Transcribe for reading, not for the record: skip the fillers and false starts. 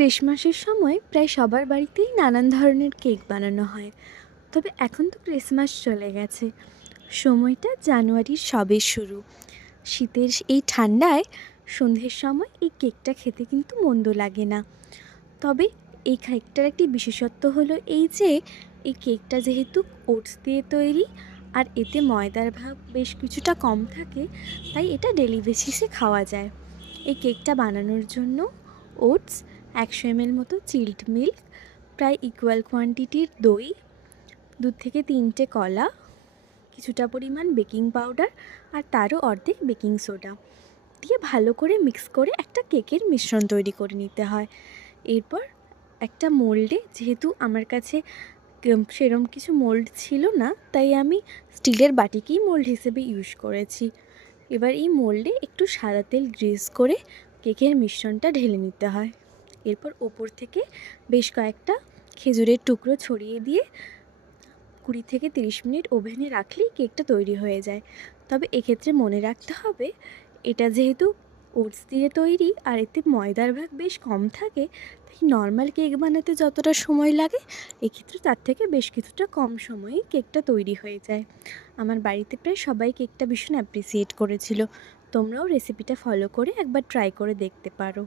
ক্রিসমাসের সময় প্রায় সবার বাড়িতেই নানান ধরনের কেক বানানো হয়। তবে এখন তো ক্রিসমাস চলে গেছে, সময়টা জানুয়ারির সবে শুরু। শীতের এই ঠান্ডায় সন্ধ্যের সময় এই কেকটা খেতে কিন্তু মন্দ লাগে না। তবে এই কেকটার একটি বিশেষত্ব হলো এই যে এই কেকটা যেহেতু ওটস দিয়ে তৈরি আর এতে ময়দার ভাগ বেশ কিছুটা কম থাকে, তাই এটা ডেলি বেসিসে খাওয়া যায়। এই কেকটা বানানোর জন্য ওটস, 100 ml মতো চিল্ড মিল্ক, প্রায় ইকুয়াল কোয়ান্টিটির দই, 2 থেকে 3টে কলা, কিছুটা পরিমাণ বেকিং পাউডার আর তারও অর্ধেক বেকিং সোডা দিয়ে ভালো করে মিক্স করে একটা কেকের মিশ্রণ তৈরি করে নিতে হয়। এরপর একটা মোল্ডে, যেহেতু আমার কাছে সেরম কিছু মোল্ড ছিল না, তাই আমি স্টিলের বাটিকেই মোল্ড হিসেবে ইউজ করেছি। এবার এই মোল্ডে একটু সাদা তেল গ্রিস করে কেকের মিশ্রণটা ঢেলে নিতে হয়। এরপর ওপর থেকে বেশ কয়েকটা খেজুরের টুকরো ছড়িয়ে দিয়ে 20 থেকে 30 মিনিট ওভেনে রাখলেই কেকটা তৈরি হয়ে যায়। তবে এক্ষেত্রে মনে রাখতে হবে, এটা যেহেতু ওটস দিয়ে তৈরি আর এতে ময়দার ভাগ বেশ কম থাকে, তাই নর্মাল কেক বানাতে যতটা সময় লাগে এক্ষেত্রে তার থেকে বেশ কিছুটা কম সময়ে কেকটা তৈরি হয়ে যায়। আমার বাড়িতে প্রায় সবাই কেকটা ভীষণ অ্যাপ্রিসিয়েট করেছিল। তোমরাও রেসিপিটা ফলো করে একবার ট্রাই করে দেখতে পারো।